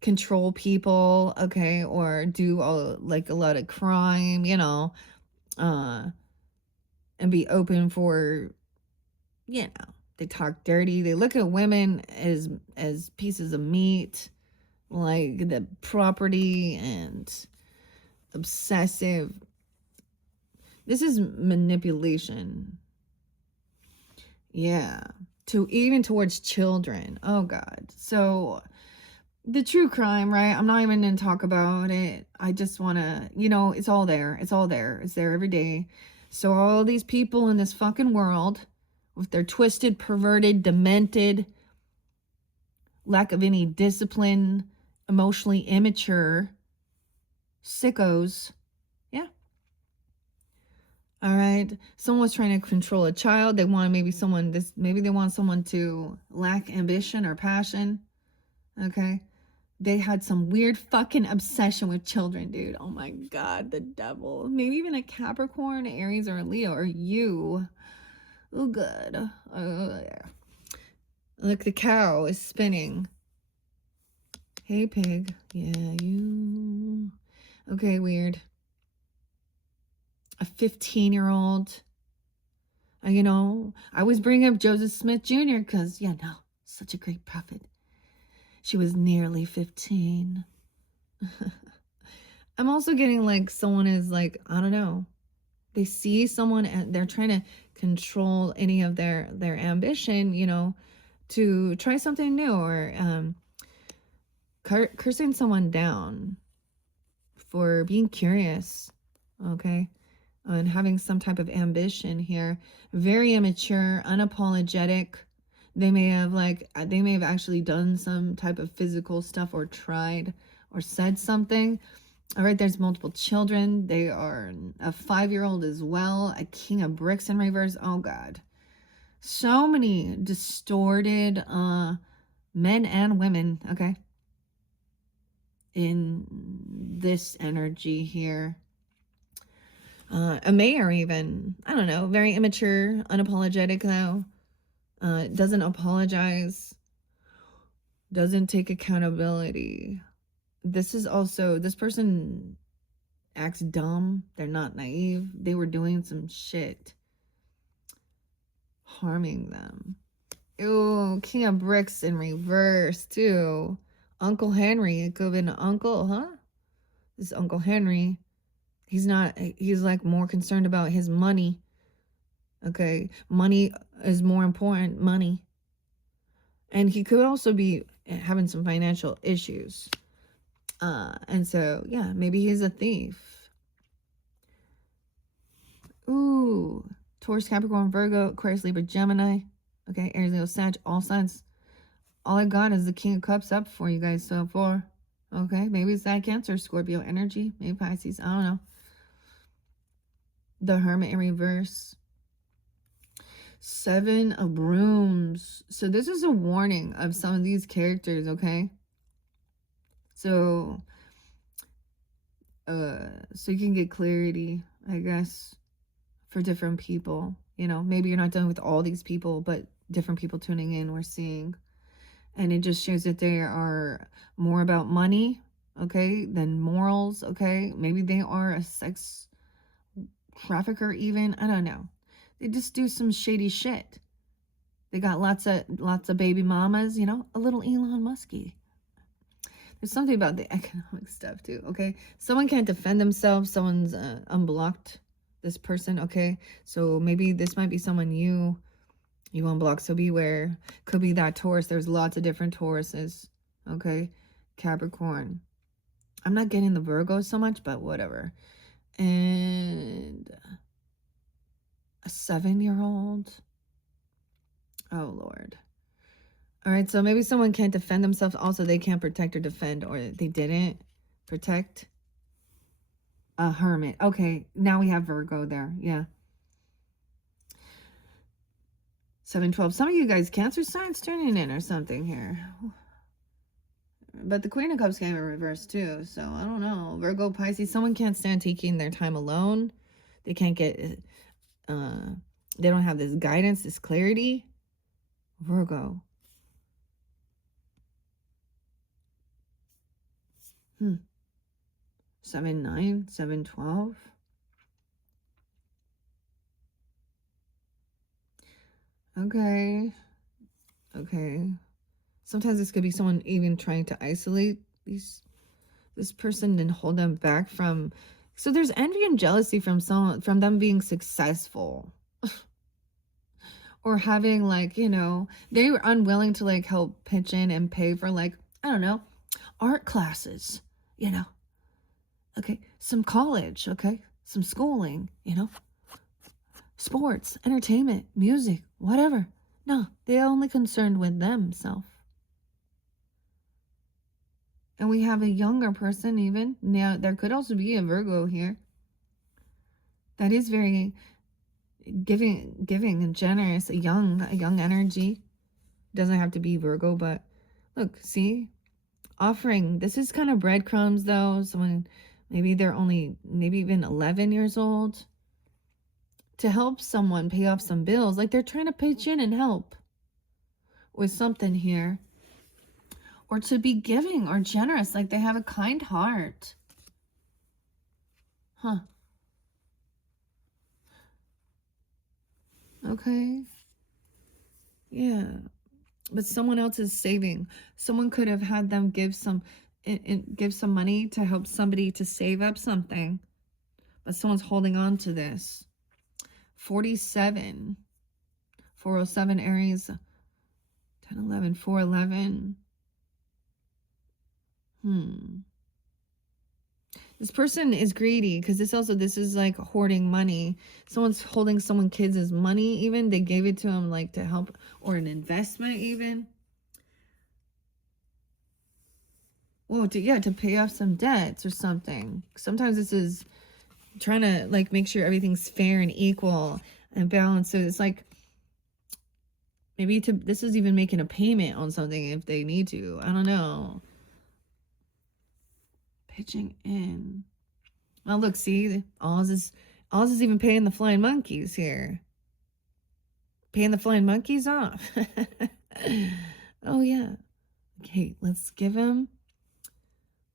control people, okay, or do a lot of crime, you know, and be open for, you know, they talk dirty. They look at women as pieces of meat, like the property, and obsessive. This is manipulation. Yeah. Even towards children. Oh God. So the true crime, right? I'm not even going to talk about it. I just want to, you know, it's all there. It's all there. It's there every day. So all these people in this fucking world with their twisted, perverted, demented, lack of any discipline, emotionally immature sickos. Yeah. All right. Someone was trying to control a child. They want maybe they want someone to lack ambition or passion. Okay. They had some weird fucking obsession with children, dude. Oh my God, the devil. Maybe even a Capricorn, Aries, or a Leo, or you. Oh, good. Oh, yeah. Look, the cow is spinning. Hey, pig. Yeah, you. Okay, weird. A 15-year-old. You know, I always bring up Joseph Smith Jr. because, yeah, no, such a great prophet. She was nearly 15. I'm also getting like someone is like, I don't know. They see someone and they're trying to control any of their ambition, you know, to try something new, or cursing someone down for being curious, okay, and having some type of ambition here. Very immature, unapologetic. They may have actually done some type of physical stuff, or tried, or said something. All right, there's multiple children. They are a 5-year-old as well. A king of bricks in reverse. Oh God. So many distorted men and women, okay, in this energy here. A mayor even. I don't know. Very immature, unapologetic though. Doesn't apologize. Doesn't take accountability. This person acts dumb. They're not naive. They were doing some shit, harming them. Ew, King of Bricks in reverse too. Uncle Henry. It could have been an uncle, huh? This Uncle Henry. He's like more concerned about his money. Okay. Money is more important. Money. And he could also be having some financial issues. And so, yeah, maybe he's a thief. Ooh, Taurus, Capricorn, Virgo, Aquarius, Libra, Gemini. Okay, Aries, Leo, Sag, all signs. All I got is the King of Cups up for you guys so far. Okay, maybe it's that Cancer, Scorpio energy, maybe Pisces, I don't know. The Hermit in reverse. 7 of Brooms. So this is a warning of some of these characters, okay? So you can get clarity, I guess, for different people. You know, maybe you're not done with all these people, but different people tuning in, we're seeing. And it just shows that they are more about money, okay, than morals, okay? Maybe they are a sex trafficker even. I don't know. They just do some shady shit. They got lots of baby mamas, you know, a little Elon Musky. There's something about the economic stuff too, okay? Someone can't defend themselves. Someone's unblocked this person, okay? So maybe this might be someone you unblock, so beware. Could be that Taurus. There's lots of different Tauruses, okay? Capricorn. I'm not getting the Virgo so much, but whatever. And a 7-year-old. Oh, Lord. All right, so maybe someone can't defend themselves. Also, they can't protect or defend, or they didn't protect. A hermit. Okay, now we have Virgo there. Yeah. 712. Some of you guys, Cancer signs turning in or something here. But the Queen of Cups came in reverse too, so I don't know. Virgo, Pisces, someone can't stand taking their time alone. They can't get, they don't have this guidance, this clarity. Virgo. 7-9, 7-12. Okay. Okay. Sometimes this could be someone even trying to isolate this person and hold them back from. So there's envy and jealousy from them being successful. Or having, like, they were unwilling to, like, help pitch in and pay for, like, I don't know, art classes, okay, some college, okay, some schooling, sports, entertainment, music, whatever. No, they're only concerned with themselves. And we have a younger person even. Now, there could also be a Virgo here that is very giving and generous, a young energy. Doesn't have to be Virgo, but look, see, offering. This is kind of breadcrumbs though. Someone, maybe they're only, maybe even 11 years old, to help someone pay off some bills. Like they're trying to pitch in and help with something here, or to be giving or generous. Like they have a kind heart. Huh. Okay. Yeah. But someone else is saving. Someone could have had them give some money to help somebody to save up something. But someone's holding on to this. 47. 407 Aries. 1011. 411. This person is greedy because this is like hoarding money. Someone's holding someone kids' money even. They gave it to them like to help, or an investment even. Well, to pay off some debts or something. Sometimes this is trying to like make sure everything's fair and equal and balanced. So it's like maybe this is even making a payment on something if they need to. I don't know. Pitching in. Oh, look, see, Oz is even paying the flying monkeys here. Paying the flying monkeys off. Oh yeah. Okay, let's give him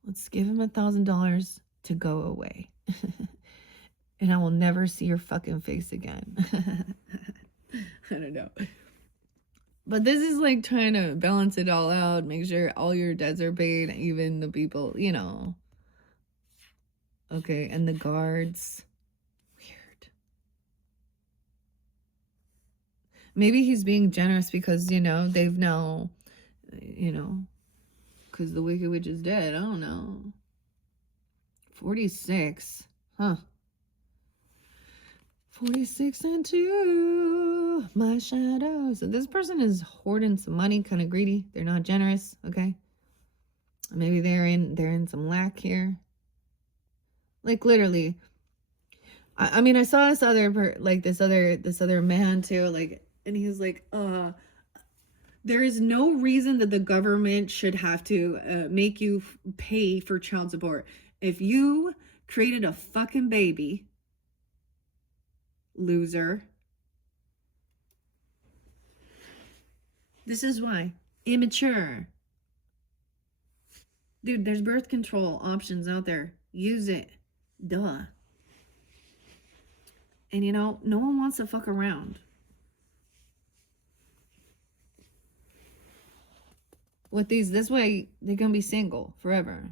$1,000 to go away. And I will never see your fucking face again. I don't know. But this is like trying to balance it all out, make sure all your debts are paid, even the people, Okay, and the guards. Weird. Maybe he's being generous because, they've now, because the Wicked Witch is dead. I don't know. 46. Huh. 46 and 2. My shadow. So this person is hoarding some money, kind of greedy. They're not generous, okay? Maybe they're in some lack here. Like literally. I mean, I saw this other man too, like, and he's like, there is no reason that the government should have to make you pay for child support. If you created a fucking baby, loser. This is why. Immature. Dude, there's birth control options out there. Use it. Duh. And no one wants to fuck around. With these, this way, they're gonna be single forever.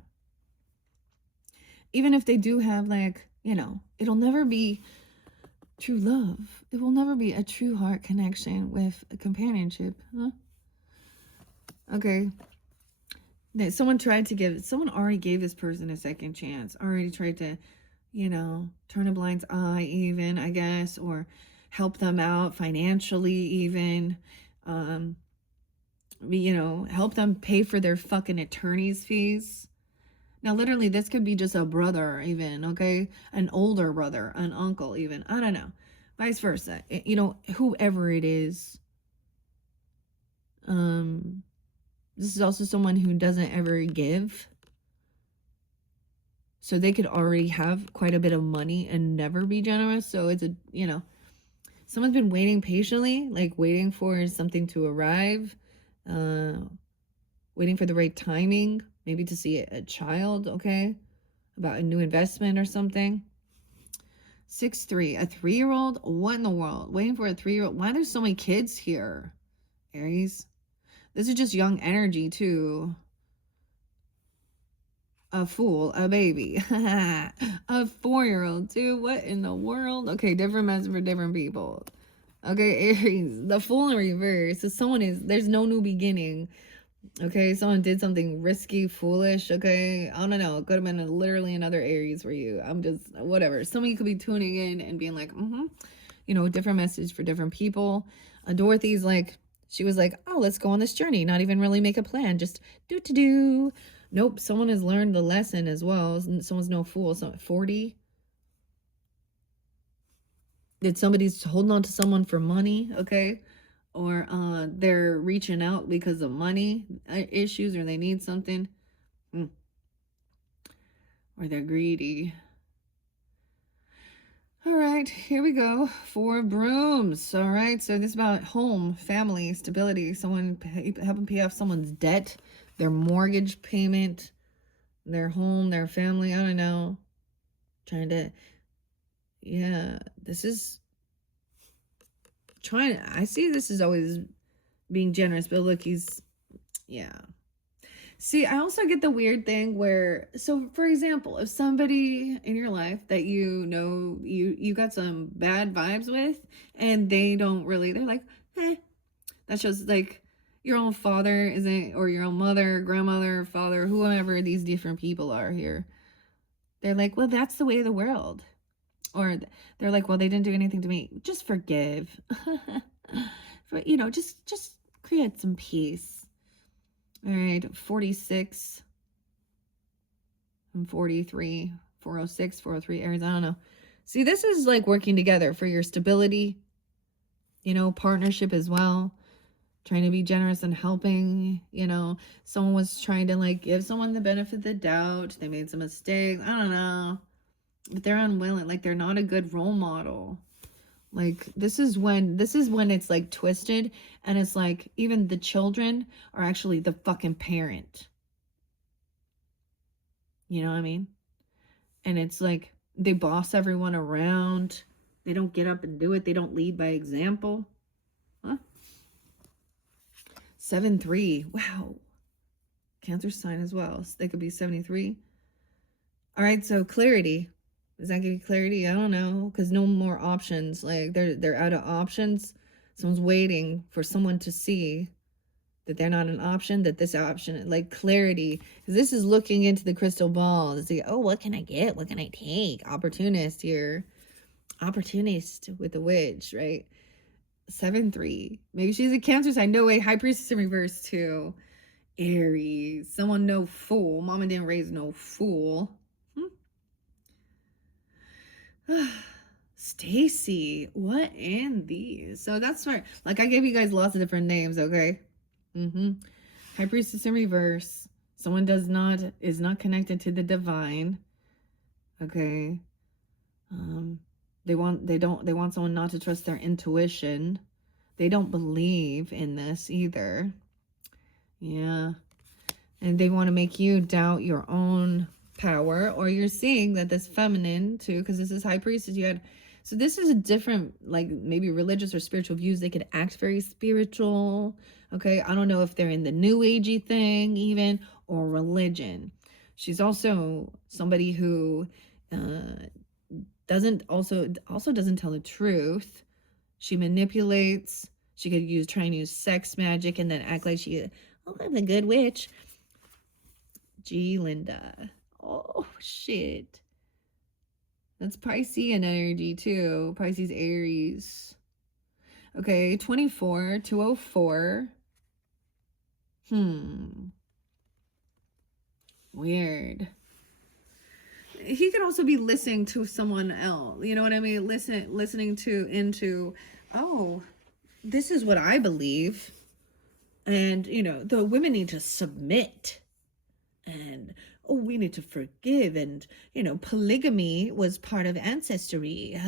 Even if they do have, like, it'll never be true love. It will never be a true heart connection with a companionship. Huh? Okay. Someone already gave this person a second chance. Already tried to, turn a blind eye even, I guess, or help them out financially even. you know, help them pay for their fucking attorney's fees. Now, literally, this could be just a brother, even, okay? An older brother, an uncle, even. I don't know. Vice versa. You know, whoever it is. This is also someone who doesn't ever give. So they could already have quite a bit of money and never be generous. So it's a, you know, someone's been waiting patiently, like waiting for something to arrive, waiting for the right timing, maybe to see a child, okay, about a new investment or something. 6-3, a 3-year-old? What in the world? Waiting for a 3-year-old? Why there's so many kids here, Aries? This is just young energy, too. A fool, a baby, a 4-year-old, too. What in the world? Okay, different message for different people. Okay, Aries, the fool in reverse. So there's no new beginning. Okay, someone did something risky, foolish. Okay, I don't know. It could have been literally another Aries for you. I'm just, whatever. Some of you could be tuning in and being like, you know, different message for different people. Dorothy's like, she was like, oh, let's go on this journey. Not even really make a plan. Just do. Nope, someone has learned the lesson as well. Someone's no fool. 40. Did somebody's holding on to someone for money, okay? Or they're reaching out because of money issues, or they need something. Or they're greedy. All right, here we go. 4 brooms. All right, so this is about home, family, stability. Someone helping pay off someone's debt, their mortgage payment, their home, their family. I don't know. Trying to, yeah, this is trying. I see this is always being generous, but look, yeah. See, I also get the weird thing where, so for example, if somebody in your life that you know you got some bad vibes with, and they don't really, they're like, that's just like your own father isn't, or your own mother, grandmother, father, whoever these different people are here. They're like, well, that's the way of the world. Or they're like, well, they didn't do anything to me. Just forgive. You know, just create some peace. All right, 46 and 43, 406, 403 Aries. I don't know. See, this is like working together for your stability, you know, partnership as well. Trying to be generous and helping, you know. Someone was trying to like give someone the benefit of the doubt. They made some mistakes. I don't know. But they're unwilling. Like, they're not a good role model. Like, this is when it's like twisted, and it's like even the children are actually the fucking parent. You know what I mean? And it's like they boss everyone around. They don't get up and do it. They don't lead by example. Huh? 7-3. Wow. Cancer sign as well. So they could be 73. All right, so clarity. Does that give you clarity? I don't know, because no more options. Like, they're out of options. Someone's waiting for someone to see that they're not an option, that this option, like clarity. Because this is looking into the crystal ball to see, oh, what can I get? What can I take? Opportunist here. Opportunist with the witch, right? 7-3. Maybe she's a Cancer sign. No way. High Priestess in reverse too. Aries. Someone no fool. Mama didn't raise no fool. Stacy, what in these? So that's smart. Like, I gave you guys lots of different names, okay? High Priestess in reverse. Someone is not connected to the divine. Okay. They want someone not to trust their intuition. They don't believe in this either. Yeah. And they want to make you doubt your own power, or you're seeing that this feminine too, because this is High Priestess. So this is a different, like, maybe religious or spiritual views. They could act very spiritual. Okay. I don't know if they're in the new agey thing even, or religion. She's also somebody who doesn't tell the truth. She manipulates. She could try and use sex magic and then act like I'm the good witch. G Linda. Oh shit. That's Piscean energy too. Pisces, Aries. Okay, 24, 204. Weird. He could also be listening to someone else. You know what I mean? Listening to into, oh, this is what I believe. And, the women need to submit. And, oh, we need to forgive. And, polygamy was part of ancestry.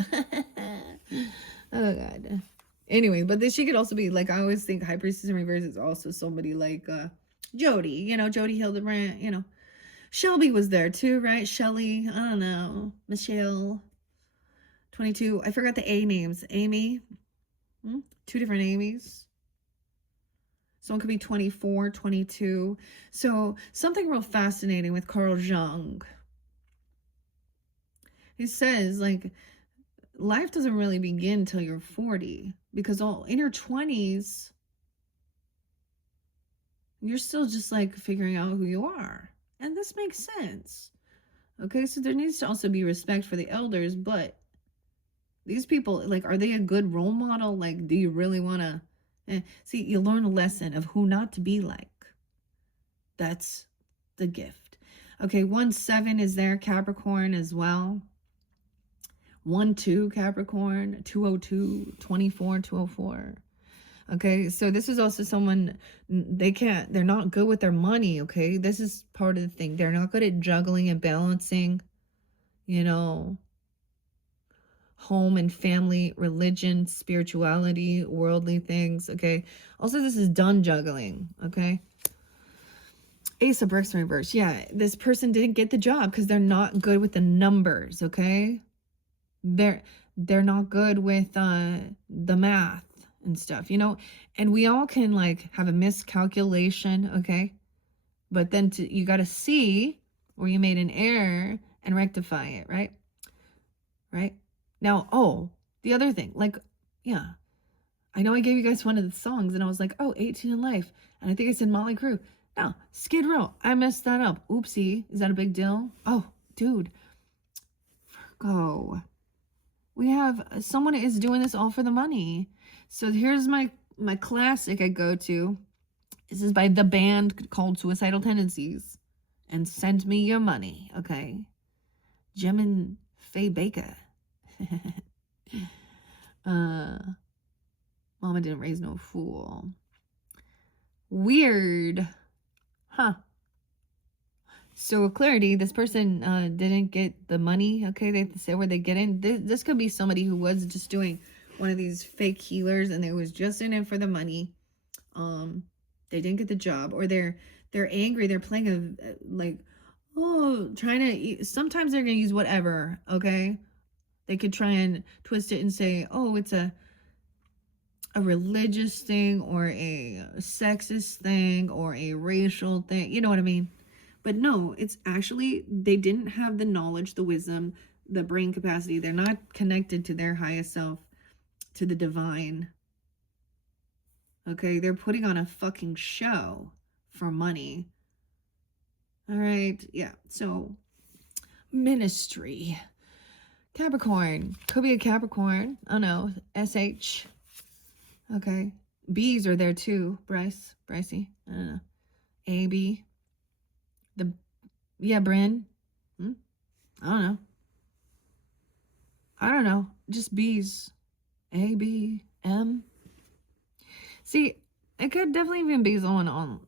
Oh, God. Anyway, but she could also be, like, I always think High Priestess in Reverse is also somebody like Jody. Jody Hildebrandt, Shelby was there too, right? Shelly, I don't know. Michelle, 22. I forgot the A names. Amy, 2 different Amy's. Someone could be 24, 22. So something real fascinating with Carl Jung. He says, like, life doesn't really begin till you're 40, because in your 20s, you're still just like figuring out who you are. And this makes sense. Okay, so there needs to also be respect for the elders, but these people, like, are they a good role model? Like, do you really want to see? You learn a lesson of who not to be like. That's the gift. Okay, 1-7 is there, Capricorn as well. 1-2 Capricorn, 202, 24, 204. Okay, so this is also someone, they're not good with their money. Okay, this is part of the thing. They're not good at juggling and balancing, home and family, religion, spirituality, worldly things. Okay, also this is done juggling. Okay, Ace of Bricks in reverse. Yeah, this person didn't get the job because they're not good with the numbers. Okay, they're not good with the math and stuff, and we all can, like, have a miscalculation. Okay, but then you got to see where you made an error and rectify it, right? Now, the other thing, like, yeah, I know I gave you guys one of the songs and I was like, 18 in Life, and I think I said Motley Crue. No, Skid Row. I messed that up. Oopsie. Is that a big deal? Oh, dude. Virgo. We have someone is doing this all for the money. So here's my classic I go to. This is by the band called Suicidal Tendencies. And Send Me Your Money, okay? Jim and Faye Baker. Mama didn't raise no fool. Weird. Huh. So clarity, this person didn't get the money. Okay, they have to say where they get in. This could be somebody who was just doing one of these fake healers and they was just in it for the money. They didn't get the job, or they're angry. They're playing trying to. Sometimes they're gonna use whatever. Okay, they could try and twist it and say, it's a religious thing or a sexist thing or a racial thing. You know what I mean? But no, it's actually, they didn't have the knowledge, the wisdom, the brain capacity. They're not connected to their highest self, to the divine. Okay, they're putting on a fucking show for money. All right, yeah. So, ministry. Capricorn. Could be a Capricorn. Oh no, SH. Okay. B's are there too. Brycey. I don't know. AB. Bryn. I don't know. Just B's. A, B, M. See, it could definitely even be someone on,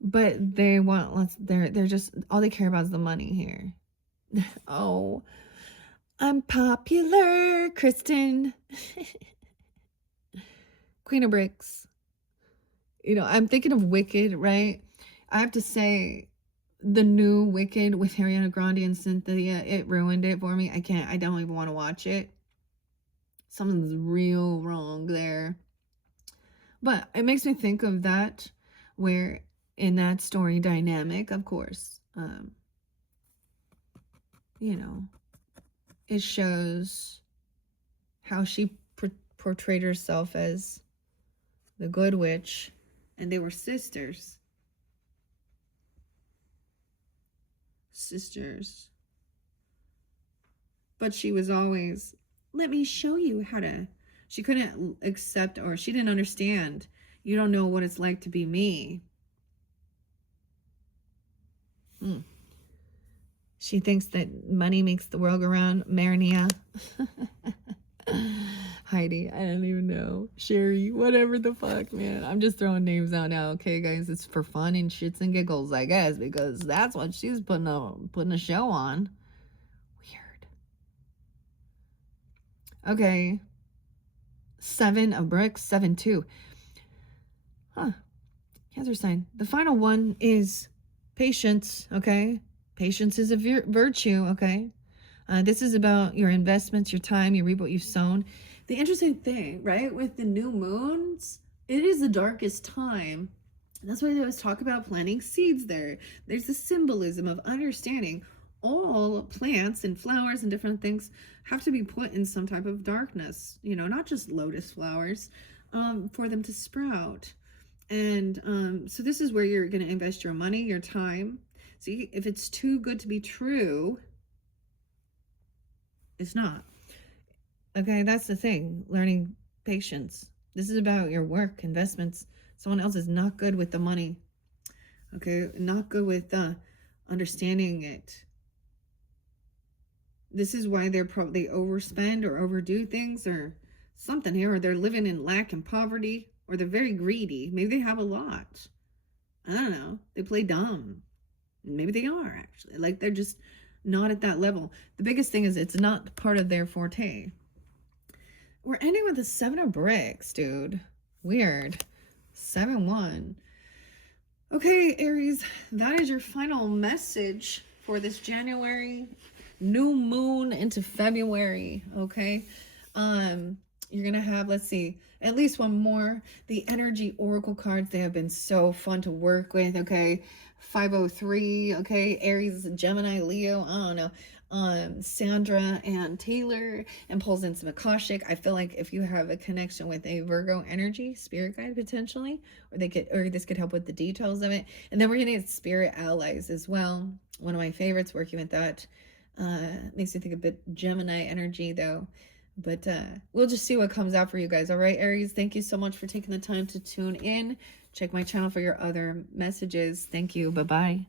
But they they're just, all they care about is the money here. Oh, I'm popular, Kristen. Queen of Bricks. I'm thinking of Wicked, right? I have to say, the new Wicked with Ariana Grande and Cynthia, it ruined it for me. I don't even want to watch it. Something's real wrong there. But it makes me think of that, where in that story dynamic, of course, it shows how she portrayed herself as the good witch, and they were sisters. But she was always, let me show you how to She couldn't accept, or she didn't understand. You don't know what it's like to be me. She thinks that money makes the world go round. Marania. Heidi, I don't even know. Sherry, whatever the fuck, man. I'm just throwing names out now, okay, guys? It's for fun and shits and giggles, I guess, because that's what she's putting a show on. Weird. Okay. 7 of bricks, 7-2. Huh. Cancer sign. The final one is patience, okay? Patience is a virtue, okay? This is about your investments, your time, you reap what you've sown. The interesting thing, right, with the new moons, it is the darkest time. That's why they always talk about planting seeds there. There's the symbolism of understanding all plants and flowers and different things have to be put in some type of darkness, you know, not just lotus flowers, for them to sprout. And so this is where you're going to invest your money, your time. See, if it's too good to be true, it's not. Okay, that's the thing. Learning patience. This is about your work, investments. Someone else is not good with the money. Okay, not good with understanding it. This is why they're probably overspend or overdo things or something here, or they're living in lack and poverty, or they're very greedy. Maybe they have a lot. I don't know. They play dumb. Maybe they are actually. Like they're just not at that level. The biggest thing is it's not part of their forte. We're ending with the 7 of bricks, dude. Weird. 7-1. Okay, Aries, that is your final message for this January. New moon into February, okay? You're going to have, let's see, at least one more. The energy oracle cards, they have been so fun to work with, okay? 503, okay? Aries, Gemini, Leo, I don't know. Sandra and Taylor, and pulls in some Akashic. I feel like if you have a connection with a Virgo energy, spirit guide potentially, or this could help with the details of it. And then we're gonna get spirit allies as well. One of my favorites working with that. Makes me think a bit Gemini energy though. But we'll just see what comes out for you guys. All right, Aries, thank you so much for taking the time to tune in. Check my channel for your other messages. Thank you. Bye-bye.